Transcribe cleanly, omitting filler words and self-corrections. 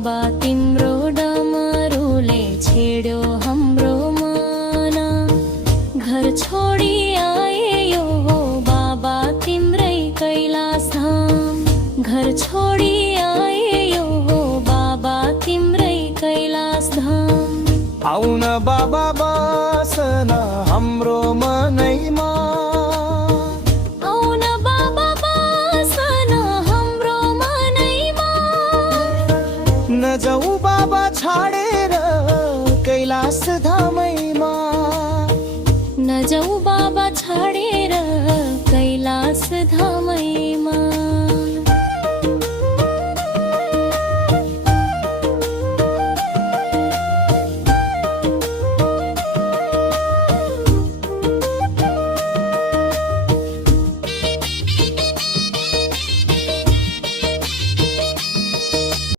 बाबा तिम्रो डमरुले छेड्यो हाम्रो मना। घर छोडी आए यो हो बाबा तिम्रै कैलाश धाम। घर छोडी आए यो हो बाबा तिम्रै कैलाश धाम। आउन बाबा बसन हाम्रो मनैमा। आउन बाबा बसन हाम्रो मनैमा। नजाऊ बाबा छाडेर कैलाश धामैमा। नजाऊ